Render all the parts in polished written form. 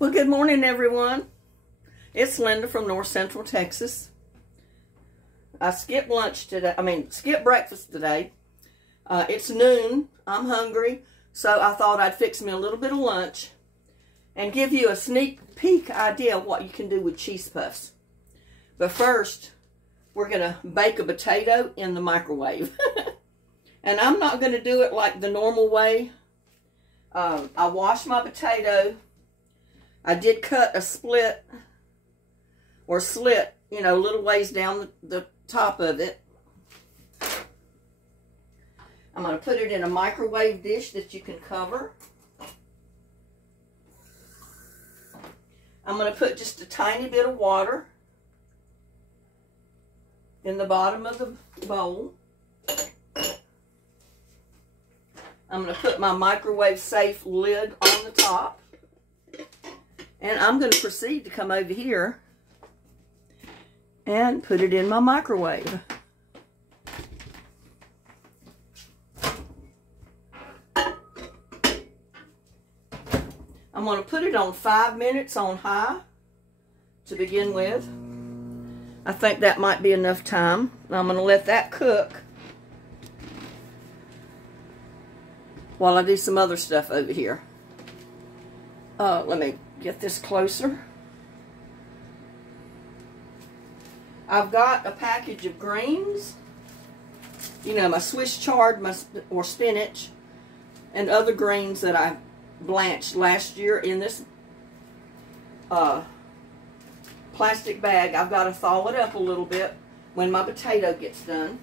Well, good morning, everyone. It's Linda from North Central Texas. I skipped skipped breakfast today. It's noon. I'm hungry, so I thought I'd fix me a little bit of lunch and give you a sneak peek idea of what you can do with cheese puffs. But first, we're going to bake a potato in the microwave. And I'm not going to do it like the normal way. I washed my potato. I did cut a split or slit, you know, little ways down the top of it. I'm going to put it in a microwave dish that you can cover. I'm going to put just a tiny bit of water in the bottom of the bowl. I'm going to put my microwave safe lid on the top. And I'm going to proceed to come over here and put it in my microwave. I'm going to put it on 5 minutes on high to begin with. I think that might be enough time. I'm going to let that cook while I do some other stuff over here. Let me get this closer. I've got a package of greens. You know, my Swiss chard or spinach and other greens that I blanched last year in this plastic bag. I've got to thaw it up a little bit when my potato gets done.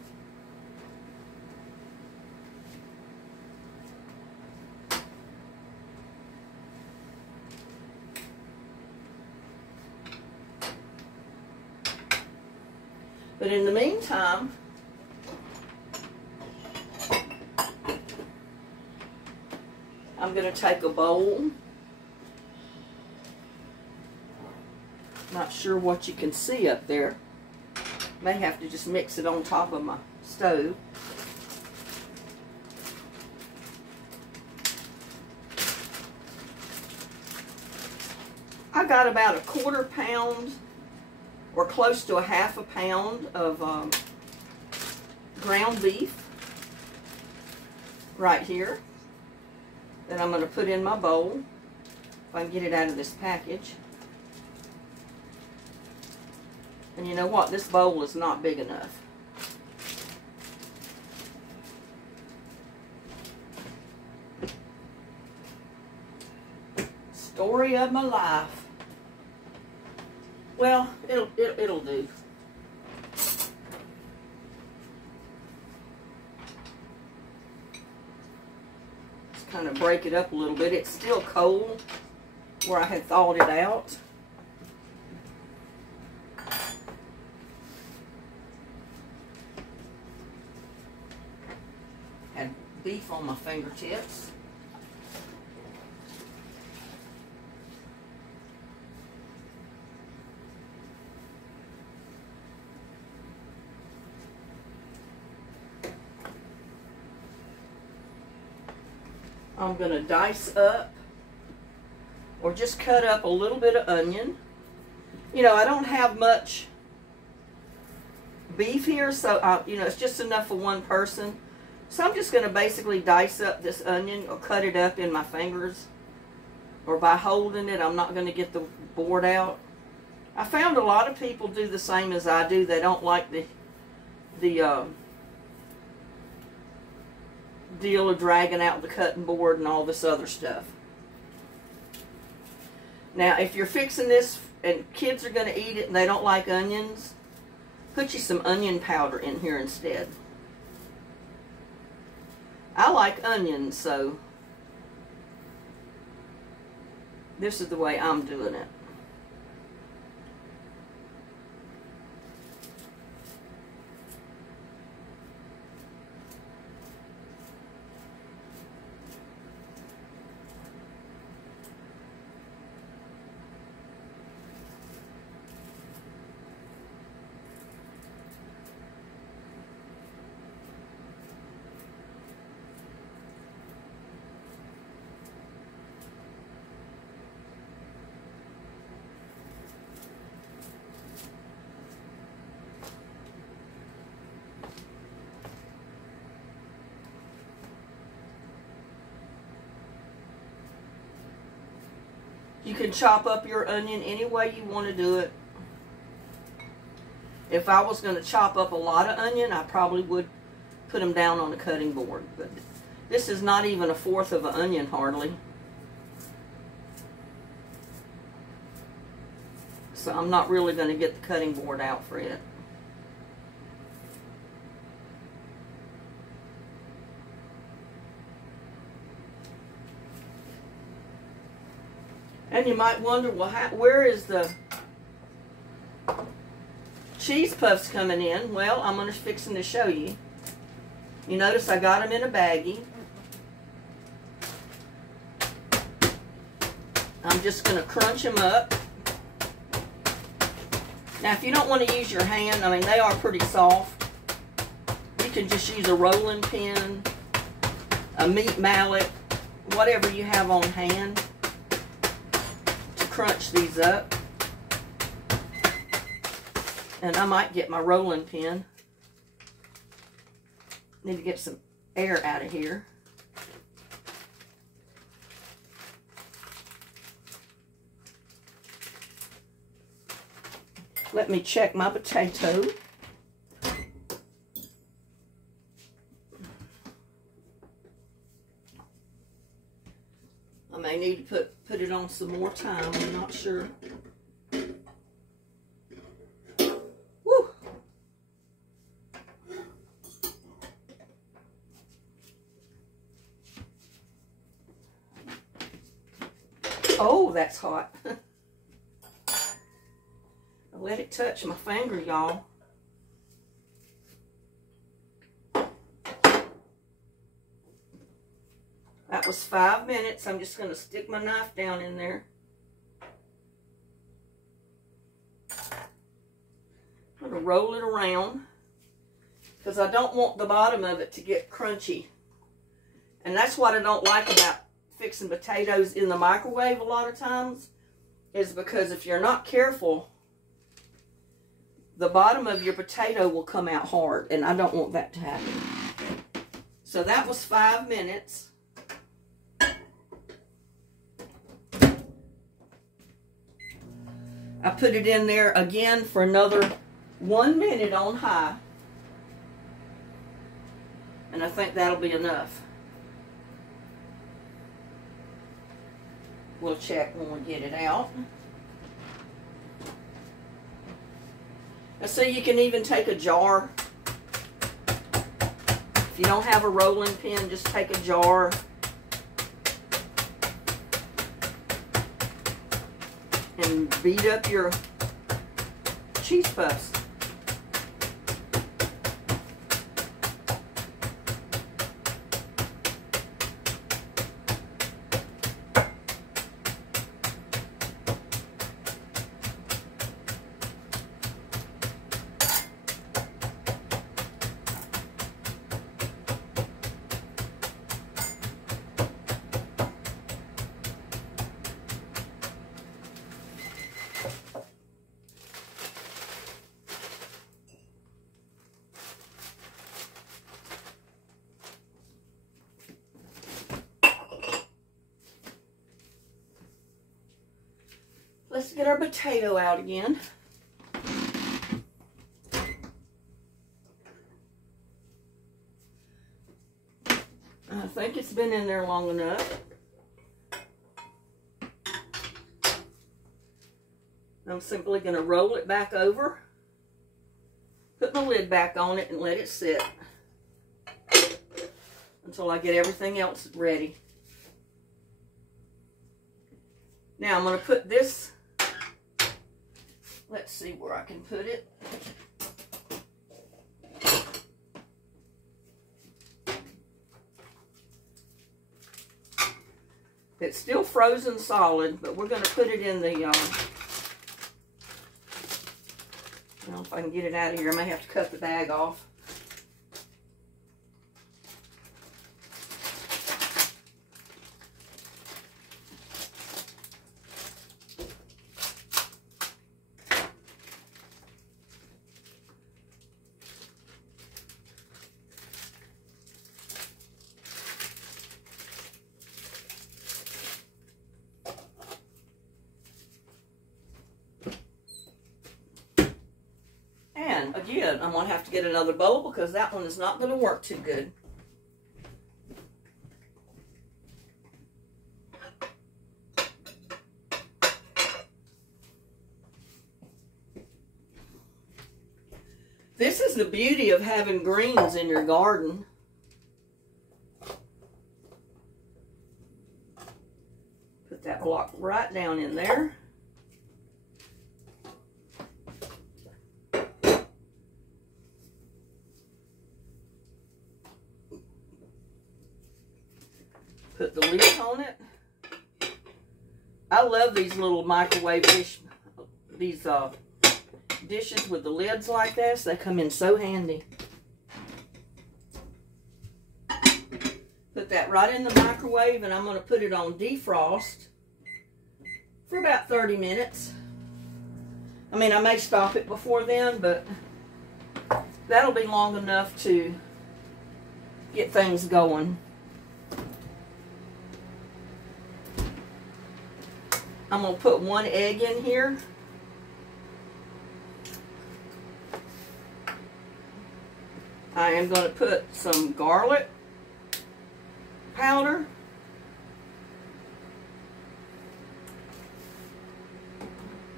But in the meantime, I'm going to take a bowl. Not sure what you can see up there. May have to just mix it on top of my stove. I got about a 1/4 pound or close to a 1/2 pound of ground beef right here that I'm going to put in my bowl if I can get it out of this package. And you know what? This bowl is not big enough. Story of my life. Well, it'll do. Just kind of break it up a little bit. It's still cold where I had thawed it out. Had beef on my fingertips. I'm going to dice up or just cut up a little bit of onion. You know, I don't have much beef here, so you know, it's just enough for one person. So I'm just going to basically dice up this onion or cut it up in my fingers or by holding it. I'm not going to get the board out. I found a lot of people do the same as I do. They don't like the deal of dragging out the cutting board and all this other stuff. Now, if you're fixing this and kids are going to eat it and they don't like onions, put you some onion powder in here instead. I like onions, so this is the way I'm doing it. You can chop up your onion any way you want to do it. If I was going to chop up a lot of onion, I probably would put them down on a cutting board. But this is not even 1/4 of an onion hardly. So I'm not really going to get the cutting board out for it. And you might wonder, well, where is the cheese puffs coming in? Well, I'm fixing to show you. You notice I got them in a baggie. I'm just going to crunch them up. Now, if you don't want to use your hand, I mean, they are pretty soft. You can just use a rolling pin, a meat mallet, whatever you have on hand to crunch these up. And I might get my rolling pin. Need to get some air out of here. Let me check my potato. I may need to put it on some more time. I'm not sure. Woo! Oh, that's hot. I let it touch my finger, y'all. That was 5 minutes. I'm just going to stick my knife down in there. I'm going to roll it around because I don't want the bottom of it to get crunchy. And that's what I don't like about fixing potatoes in the microwave a lot of times, is because if you're not careful, the bottom of your potato will come out hard, and I don't want that to happen. So that was 5 minutes. I put it in there again for another 1 minute on high. And I think that'll be enough. We'll check when we get it out. So you can even take a jar. If you don't have a rolling pin, just take a jar. And beat up your cheese puffs. Let's get our potato out again. I think it's been in there long enough. I'm simply going to roll it back over, put my lid back on it, and let it sit until I get everything else ready. Now I'm going to put this, let's see where I can put it. It's still frozen solid, but we're going to put it in the, I don't know if I can get it out of here. I may have to cut the bag off. did. I'm going to have to get another bowl because that one is not going to work too good. This is the beauty of having greens in your garden. Put that block right down in there. Put the lid on it. I love these little microwave dish, these dishes with the lids like this. They come in so handy. Put that right in the microwave, and I'm going to put it on defrost for about 30 minutes. I mean, I may stop it before then, but that'll be long enough to get things going. I'm going to put 1 egg in here. I am going to put some garlic powder.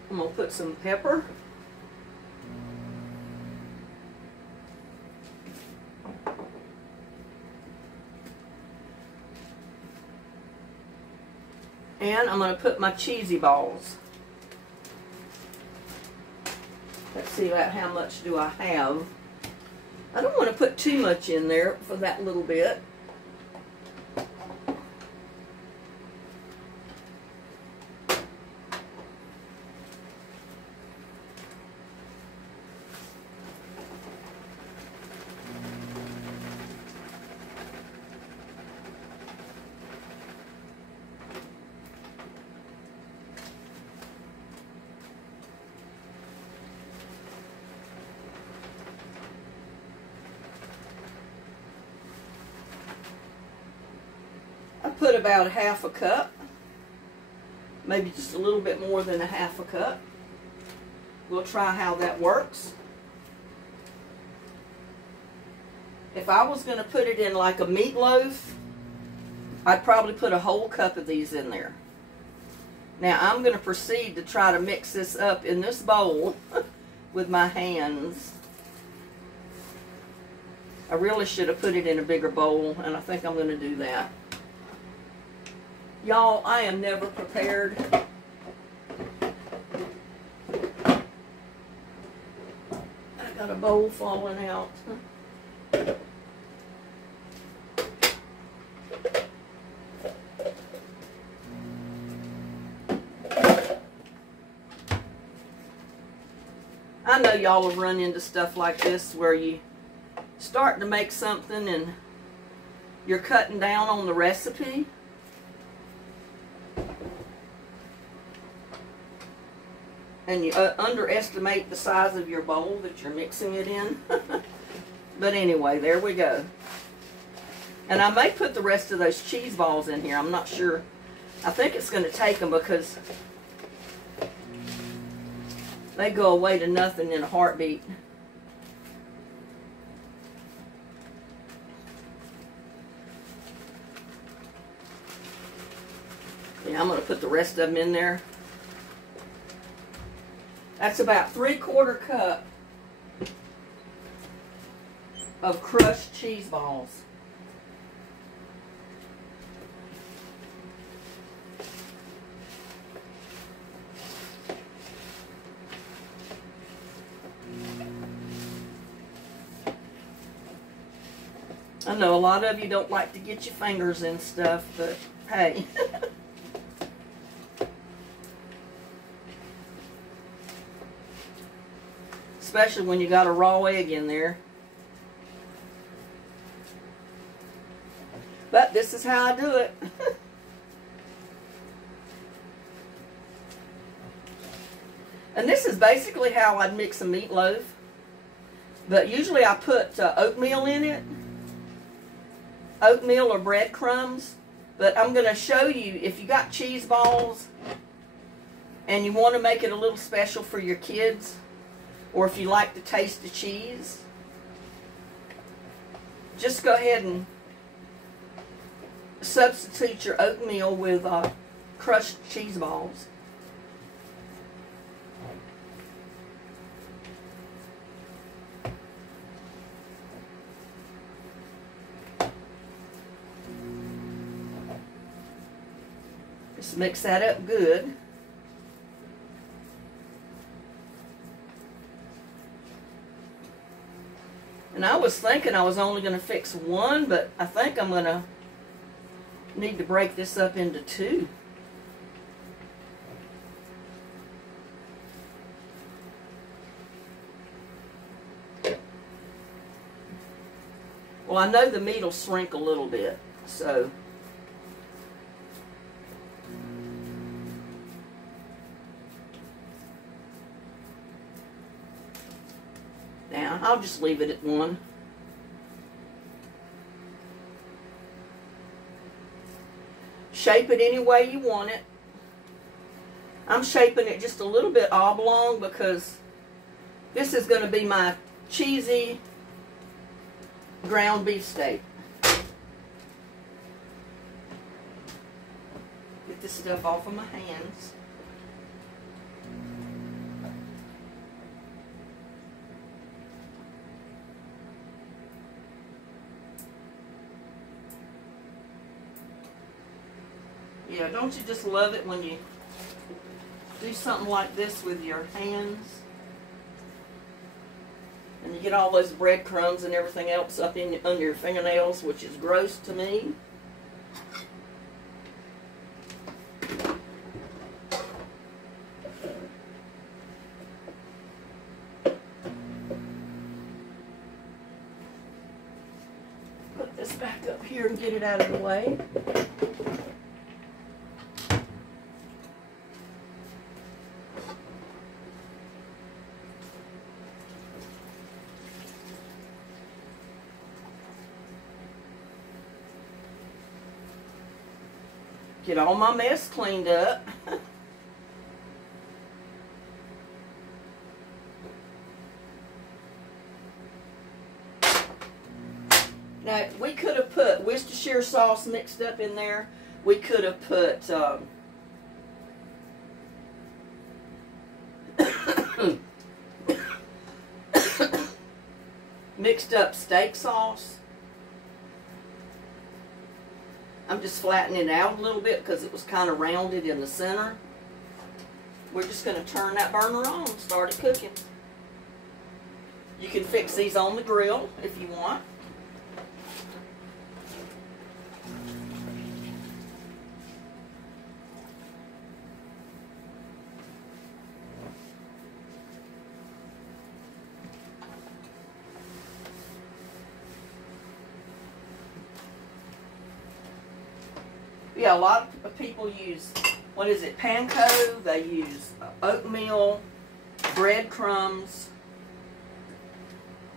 I'm going to put some pepper. And I'm going to put my cheesy balls. Let's see about how much do I have. I don't want to put too much in there for that little bit. Put about 1/2 cup, maybe just a little bit more than 1/2 cup. We'll try how that works. If I was going to put it in like a meatloaf, I'd probably put a whole cup of these in there. Now I'm going to proceed to try to mix this up in this bowl with my hands. I really should have put it in a bigger bowl, and I think I'm going to do that. Y'all, I am never prepared. I got a bowl falling out. I know y'all have run into stuff like this where you start to make something and you're cutting down on the recipe. And you underestimate the size of your bowl that you're mixing it in. But anyway, there we go. And I may put the rest of those cheese balls in here. I'm not sure. I think it's going to take them because they go away to nothing in a heartbeat. Yeah, I'm going to put the rest of them in there. That's about 3/4 cup of crushed cheese balls. I know a lot of you don't like to get your fingers in stuff, but hey. Especially when you got a raw egg in there. But this is how I do it. And this is basically how I'd mix a meatloaf. But usually I put oatmeal in it. Oatmeal or breadcrumbs. But I'm going to show you, if you got cheese balls and you want to make it a little special for your kids, or if you like to taste the cheese, just go ahead and substitute your oatmeal with crushed cheese balls. Just mix that up good. And I was thinking I was only going to fix one, but I think I'm going to need to break this up into two. Well, I know the meat will shrink a little bit, so now I'll just leave it at one. Shape it any way you want it. I'm shaping it just a little bit oblong because this is going to be my cheesy ground beef steak. Get this stuff off of my hands. Yeah, don't you just love it when you do something like this with your hands? And you get all those breadcrumbs and everything else up in under your fingernails, which is gross to me. Put this back up here and get it out of the way. Get all my mess cleaned up. Now, we could have put Worcestershire sauce mixed up in there. We could have put mixed up steak sauce. I'm just flattening it out a little bit because it was kind of rounded in the center. We're just going to turn that burner on and start it cooking. You can fix these on the grill if you want. Yeah, a lot of people use, what is it, panko, they use oatmeal, breadcrumbs.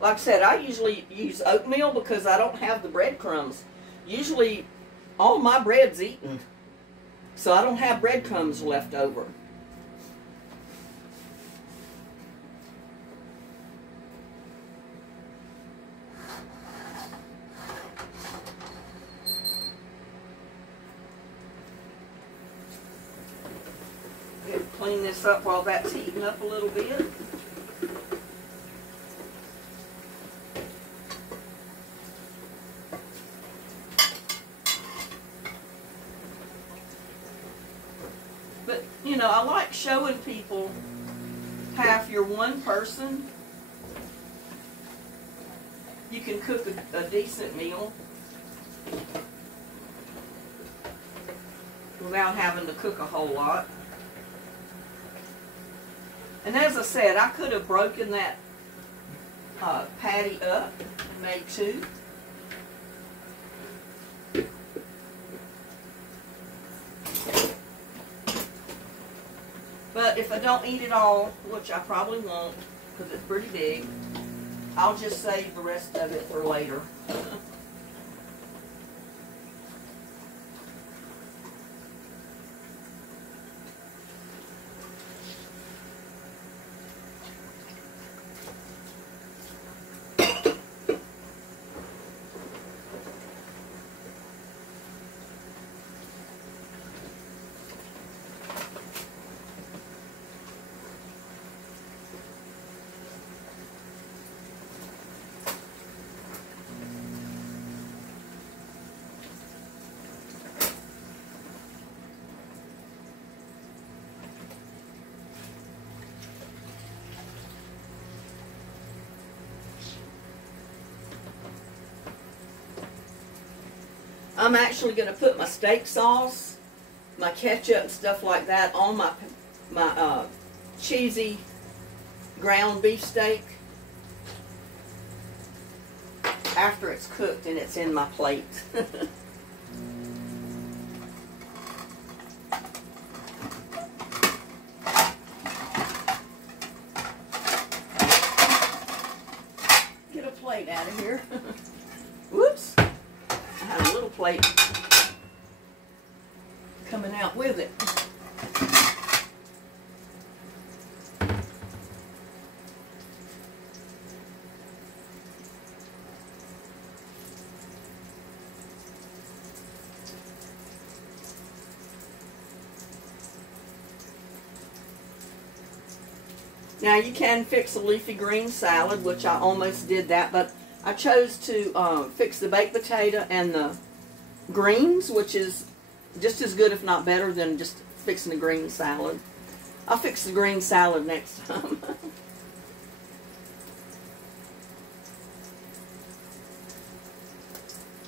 Like I said, I usually use oatmeal because I don't have the breadcrumbs. Usually, all my bread's eaten, so I don't have breadcrumbs left over. Clean this up while that's heating up a little bit. But, you know, I like showing people how if you're one person, you can cook a decent meal without having to cook a whole lot. And as I said, I could have broken that patty up and made two. But if I don't eat it all, which I probably won't because it's pretty big, I'll just save the rest of it for later. I'm actually going to put my steak sauce, my ketchup and stuff like that on my cheesy ground beef steak after it's cooked and it's in my plate. Get a plate out of here. Whoops. I had a little plate coming out with it. Now you can fix a leafy green salad, which I almost did that, but I chose to fix the baked potato and the greens, which is just as good, if not better, than just fixing a green salad. I'll fix the green salad next time.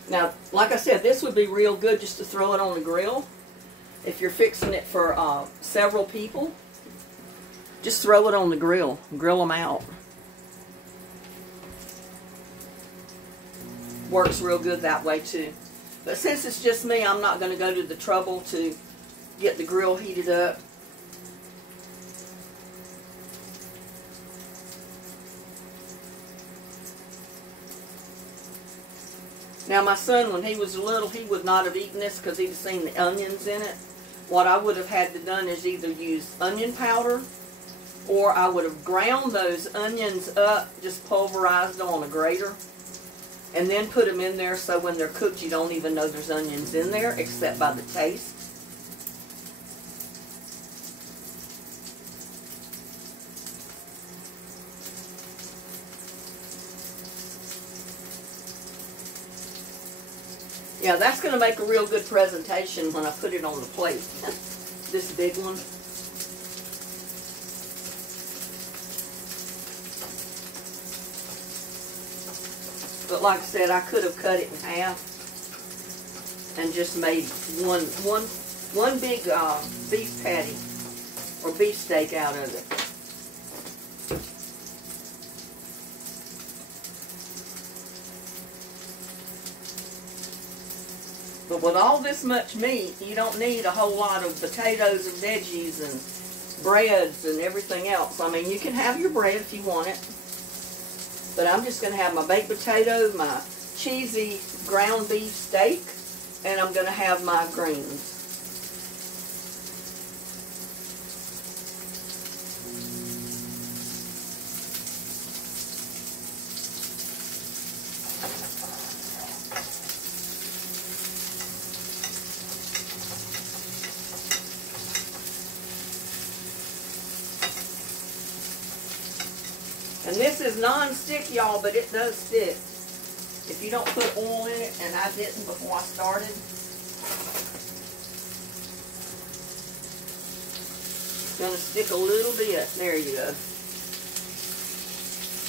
Now, like I said, this would be real good just to throw it on the grill. If you're fixing it for several people, just throw it on the grill. Grill them out. Works real good that way too. But since it's just me, I'm not going to go to the trouble to get the grill heated up. Now my son, when he was little, he would not have eaten this because he'd seen the onions in it. What I would have had to done is either use onion powder, or I would have ground those onions up, just pulverized them on a grater, and then put them in there so when they're cooked you don't even know there's onions in there except by the taste. Yeah, that's going to make a real good presentation when I put it on the plate. This big one. But like I said, I could have cut it in half and just made one big beef patty or beef steak out of it. But with all this much meat, you don't need a whole lot of potatoes and veggies and breads and everything else. I mean, you can have your bread if you want it. But I'm just going to have my baked potato, my cheesy ground beef steak, and I'm going to have my greens. And this is non-stick, y'all, but it does stick. If you don't put oil in it, and I didn't before I started. It's going to stick a little bit. There you go.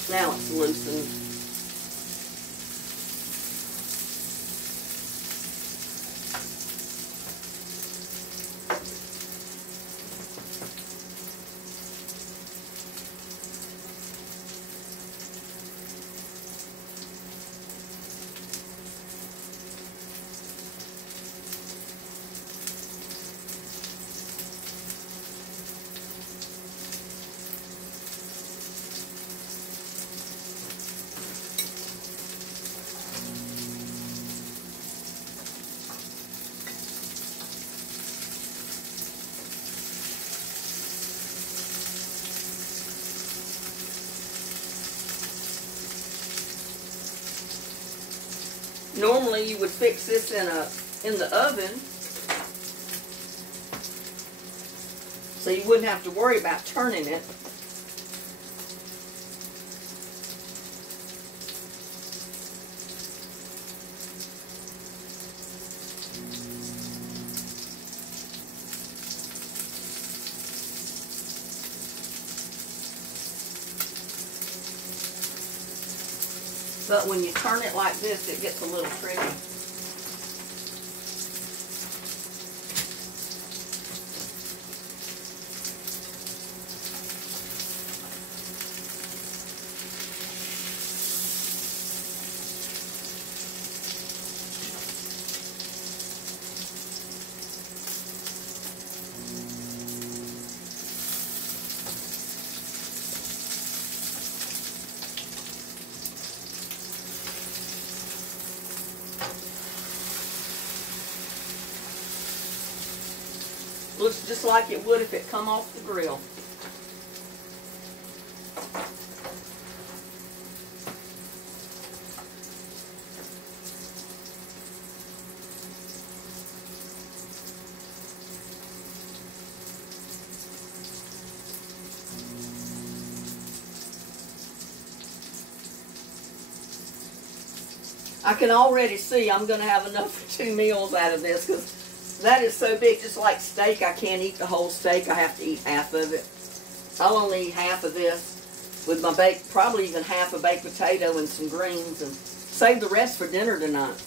Now it's loosened. Normally you would fix this in the oven, so you wouldn't have to worry about turning it. But when you turn it like this, it gets a little tricky. Looks just like it would if it come off the grill. I can already see I'm going to have enough for 2 meals out of this, because that is so big. Just like steak, I can't eat the whole steak. I have to eat half of it. I'll only eat half of this with my probably even half a baked potato and some greens, and save the rest for dinner tonight.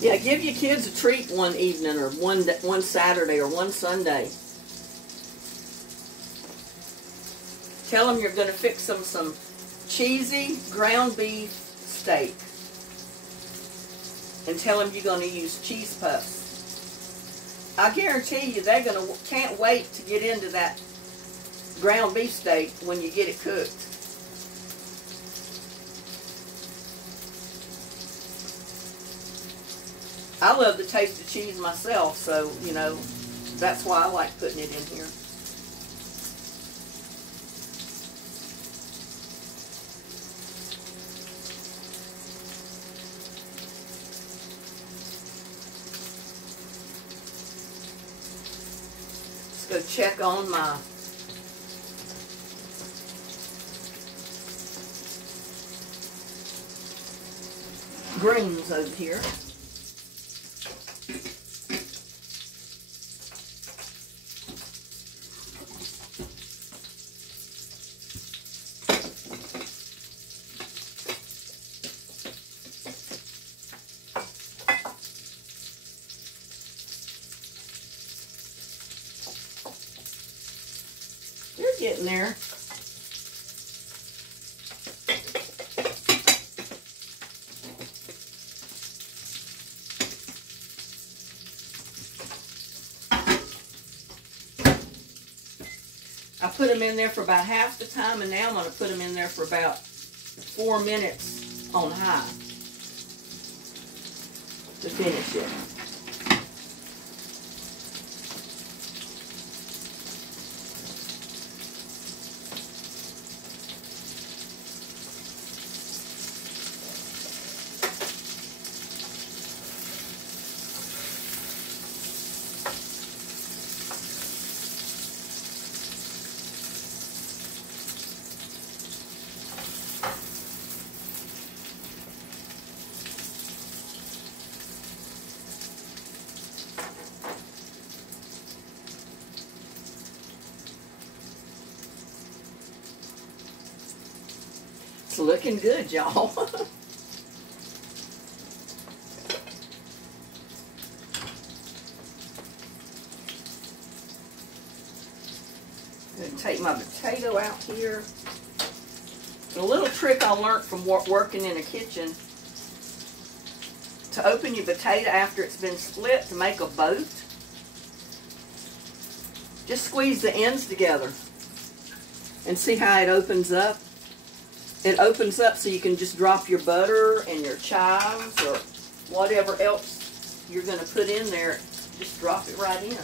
Yeah, give your kids a treat one evening, or one Saturday, or one Sunday. Tell them you're going to fix them some cheesy ground beef steak. And tell them you're going to use cheese puffs. I guarantee you they're can't wait to get into that ground beef steak when you get it cooked. I love the taste of cheese myself, so, you know, that's why I like putting it in here. Let's go check on my greens over here. Getting there. I put them in there for about half the time, and now I'm going to put them in there for about 4 minutes on high to finish it. It's looking good, y'all. Going to take my potato out here. A little trick I learned from working in a kitchen: to open your potato after it's been split to make a boat. Just squeeze the ends together and see how it opens up. It opens up so you can just drop your butter and your chives or whatever else you're going to put in there. Just drop it right in.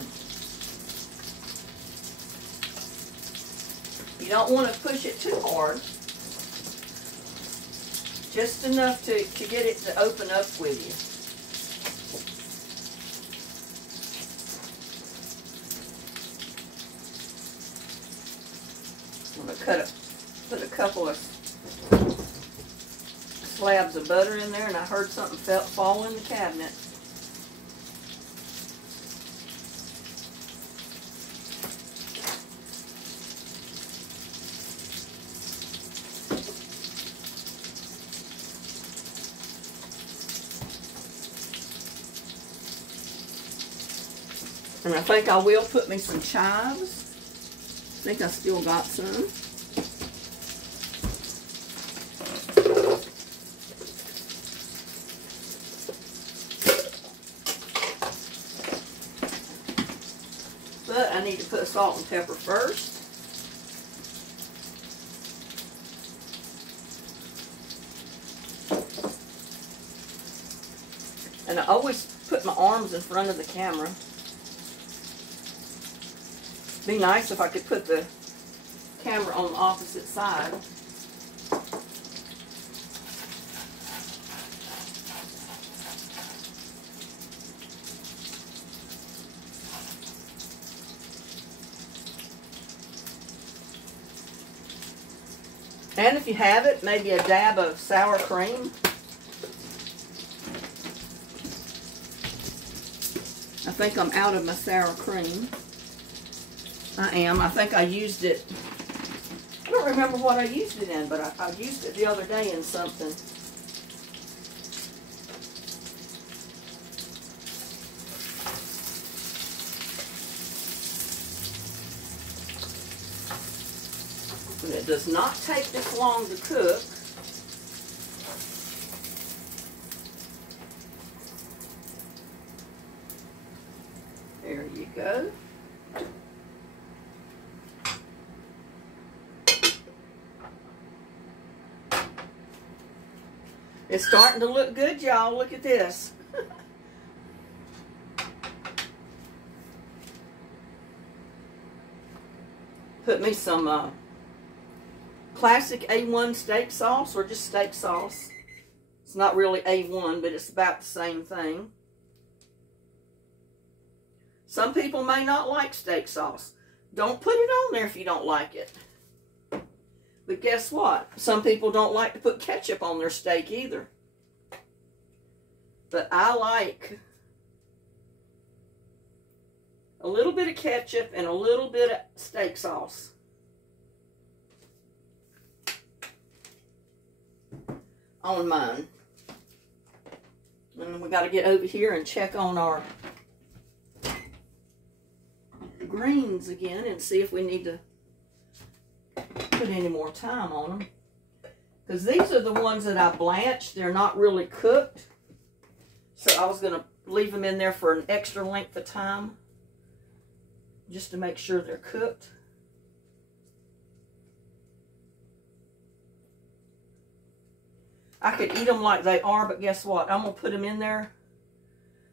You don't want to push it too hard. Just enough to get it to open up with you. I'm going to put a couple of slabs of butter in there, and I heard something fall in the cabinet. And I think I will put me some chives. I think I still got some. But I need to put salt and pepper first. And I always put my arms in front of the camera. Be nice if I could put the camera on the opposite side. And if you have it, maybe a dab of sour cream. I think I'm out of my sour cream. I am. I think I used it. I don't remember what I used it in, but I used it the other day in something. And it does not take this long to cook. There you go. It's starting to look good, y'all. Look at this. Put me some classic A1 steak sauce, or just steak sauce. It's not really A1, but it's about the same thing. Some people may not like steak sauce. Don't put it on there if you don't like it. But guess what? Some people don't like to put ketchup on their steak either. But I like a little bit of ketchup and a little bit of steak sauce. On mine. And we got to get over here and check on our greens again and see if we need to put any more time on them, because these are the ones that I blanched. They're not really cooked, so I was going to leave them in there for an extra length of time just to make sure they're cooked. I could eat them like they are, but guess what? I'm going to put them in there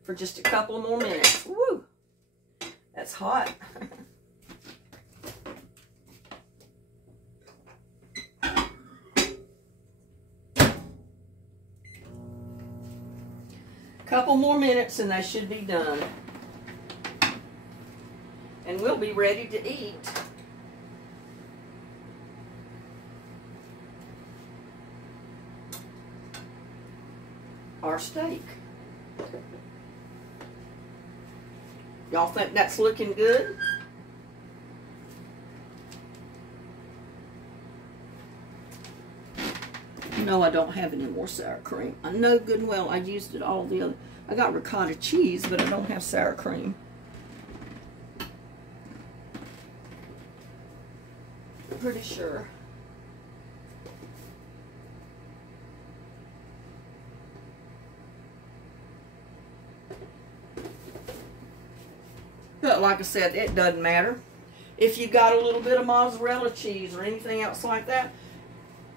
for just a couple more minutes. Woo! That's hot. Couple more minutes and they should be done. And we'll be ready to eat. Our steak. Y'all think that's looking good? No, I don't have any more sour cream. I know good and well I used it all the other. I got ricotta cheese, but I don't have sour cream. I'm pretty sure. But like I said, it doesn't matter. If you got a little bit of mozzarella cheese or anything else like that,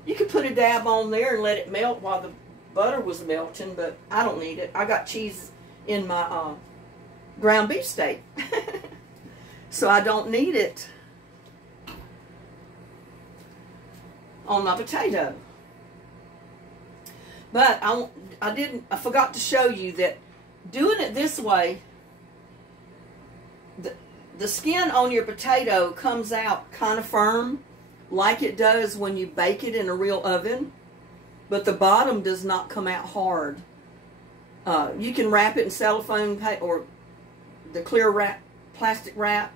you could put a dab on there and let it melt while the butter was melting, but I don't need it. I got cheese in my ground beef steak. So I don't need it on my potato. But I forgot to show you that doing it this way, the skin on your potato comes out kind of firm, like it does when you bake it in a real oven, but the bottom does not come out hard. You can wrap it in cellophane or the clear wrap, plastic wrap,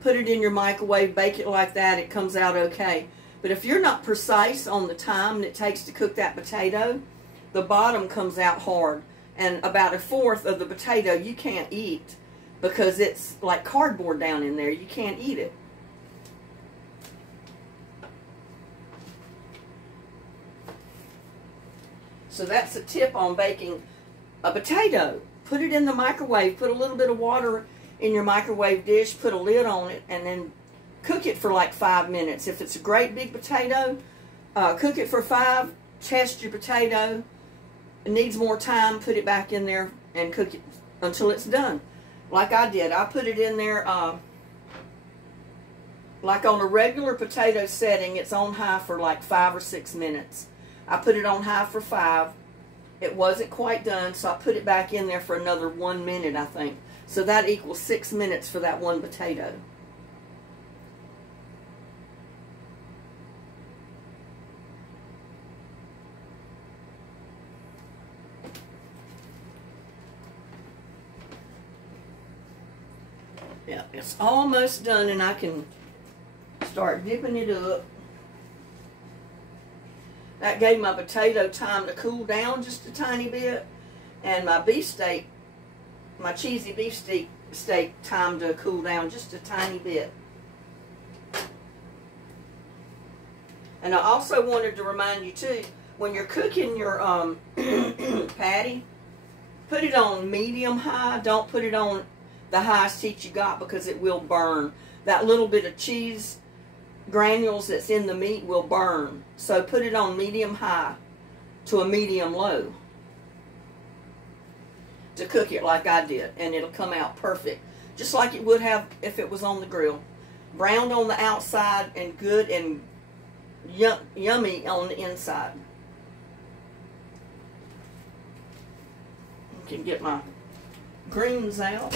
put it in your microwave, bake it like that, it comes out okay. But if you're not precise on the time it takes to cook that potato, the bottom comes out hard, and about a fourth of the potato you can't eat because it's like cardboard down in there. You can't eat it. So that's a tip on baking a potato. Put it in the microwave. Put a little bit of water in your microwave dish. Put a lid on it and then cook it for like 5 minutes. If it's a great big potato, cook it for 5. Test your potato. It needs more time. Put it back in there and cook it until it's done. Like I did. I put it in there, like on a regular potato setting, it's on high for like 5 or 6 minutes. I put it on high for 5. It wasn't quite done, so I put it back in there for another 1 minute, I think. So that equals 6 minutes for that one potato. Yeah, it's almost done, and I can start dipping it up. That gave my potato time to cool down just a tiny bit, and my beefsteak, my cheesy beefsteak time to cool down just a tiny bit. And I also wanted to remind you too, when you're cooking your patty, put it on medium high. Don't put it on the highest heat you got, because it will burn. That little bit of cheese granules that's in the meat will burn. So put it on medium high to a medium low to cook it like I did, and it'll come out perfect, just like it would have if it was on the grill. Browned on the outside and good and yummy on the inside. I can get my greens out.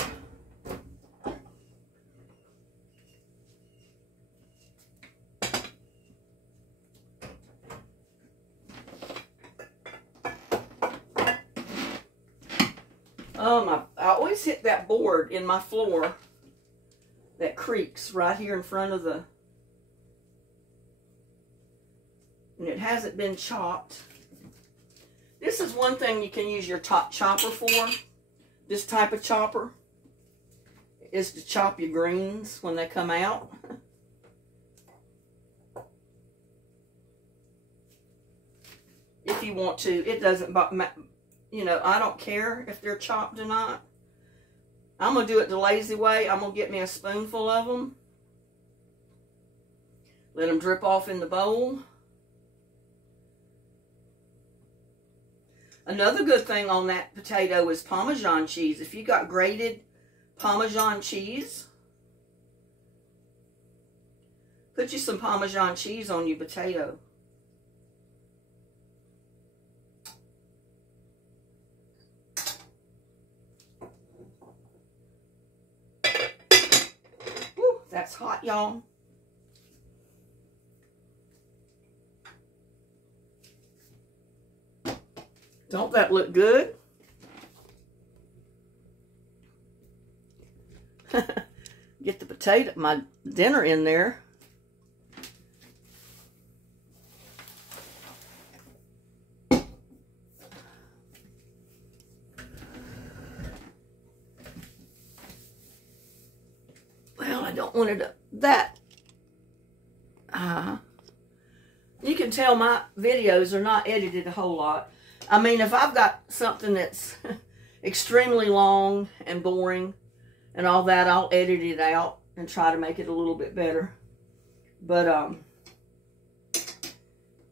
I always hit that board in my floor that creaks right here in front of the, and it hasn't been chopped. This is one thing you can use your top chopper for. This type of chopper is to chop your greens when they come out. If you want to, it doesn't, you know, I don't care if they're chopped or not. I'm going to do it the lazy way. I'm going to get me a spoonful of them. Let them drip off in the bowl. Another good thing on that potato is Parmesan cheese. If you got grated Parmesan cheese, put you some Parmesan cheese on your potato. That's hot, y'all. Don't that look good? Get the potato, my dinner in there. I don't want it that. You can tell my videos are not edited a whole lot. I mean, if I've got something that's extremely long and boring and all that, I'll edit it out and try to make it a little bit better. But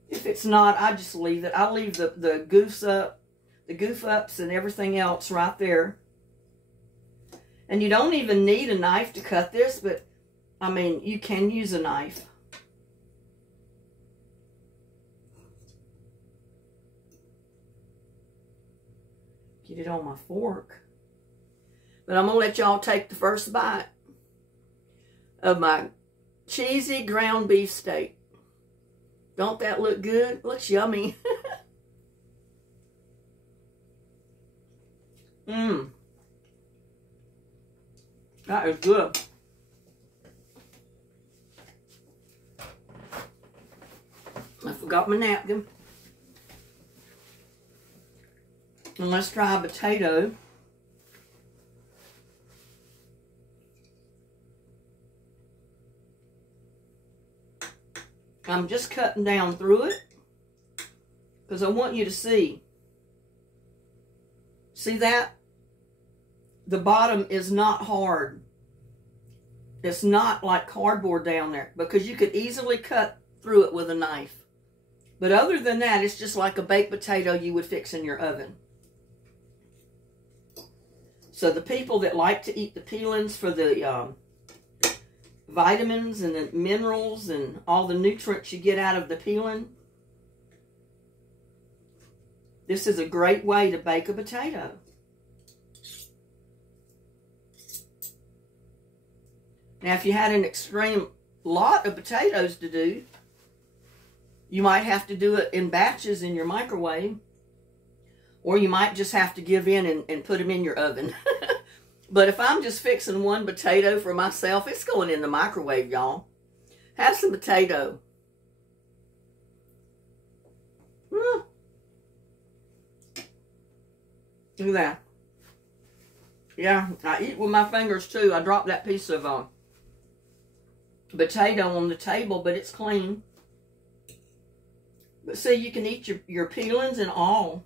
if it's not, I just leave it. I leave the goof ups and everything else right there. And you don't even need a knife to cut this, but, I mean, you can use a knife. Get it on my fork. But I'm going to let y'all take the first bite of my cheesy ground beef steak. Don't that look good? Looks yummy. Mmm. That is good. I forgot my napkin. And let's try a potato. I'm just cutting down through it because I want you to see. See that? The bottom is not hard. It's not like cardboard down there, because you could easily cut through it with a knife. But other than that, it's just like a baked potato you would fix in your oven. So the people that like to eat the peelings for the vitamins and the minerals and all the nutrients you get out of the peeling, this is a great way to bake a potato. Now, if you had an extreme lot of potatoes to do, you might have to do it in batches in your microwave, or you might just have to give in and put them in your oven. But if I'm just fixing one potato for myself, it's going in the microwave, y'all. Have some potato. Look at that. Yeah, I eat with my fingers too. I dropped that piece of potato on the table, but it's clean. But see, you can eat your peelings and all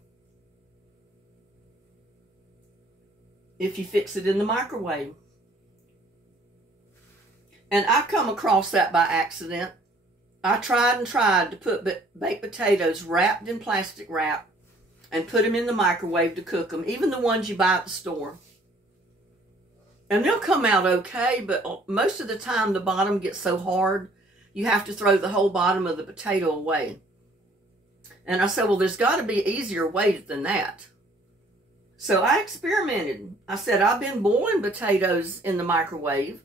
if you fix it in the microwave. And I come across that by accident. I tried and tried to put baked potatoes wrapped in plastic wrap and put them in the microwave to cook them, even the ones you buy at the store. And they'll come out okay, but most of the time the bottom gets so hard, you have to throw the whole bottom of the potato away. And I said, well, there's got to be an easier way than that. So I experimented. I said, I've been boiling potatoes in the microwave.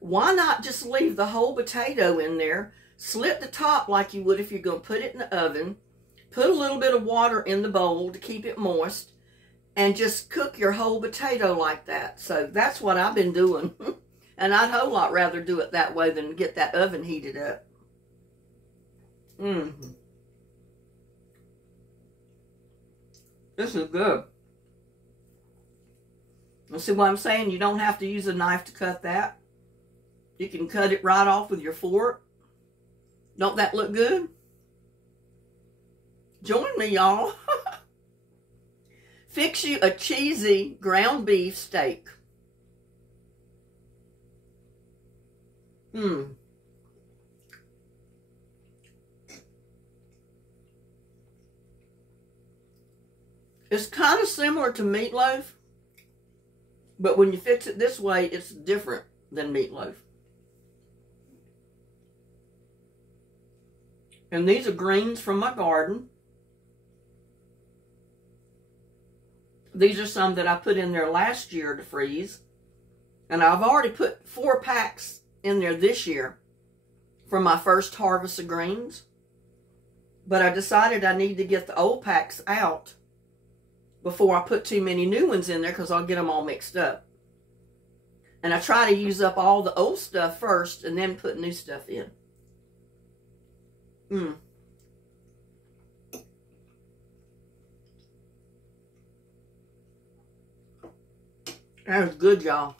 Why not just leave the whole potato in there, slit the top like you would if you're going to put it in the oven, put a little bit of water in the bowl to keep it moist, and just cook your whole potato like that. So that's what I've been doing. And I'd a whole lot rather do it that way than get that oven heated up. This is good. You see what I'm saying? You don't have to use a knife to cut that. You can cut it right off with your fork. Don't that look good? Join me, y'all. Fix you a cheesy ground beef steak. It's kind of similar to meatloaf, but when you fix it this way, it's different than meatloaf. And these are greens from my garden. These are some that I put in there last year to freeze. And I've already put 4 packs in there this year from my first harvest of greens. But I decided I need to get the old packs out before I put too many new ones in there, because I'll get them all mixed up. And I try to use up all the old stuff first and then put new stuff in. That was good, y'all.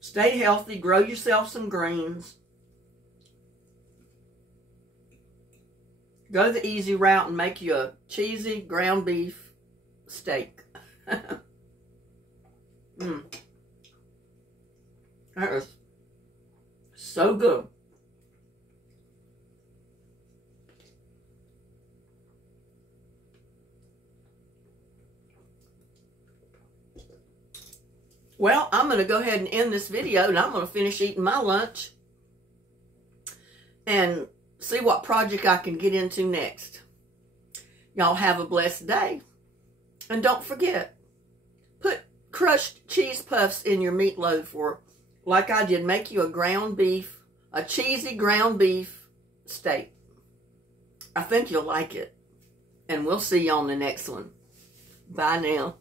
Stay healthy. Grow yourself some greens. Go the easy route and make you a cheesy ground beef steak. That is so good. Well, I'm going to go ahead and end this video, and I'm going to finish eating my lunch and see what project I can get into next. Y'all have a blessed day. And don't forget, put crushed cheese puffs in your meatloaf, or like I did, make you a cheesy ground beef steak. I think you'll like it. And we'll see you on the next one. Bye now.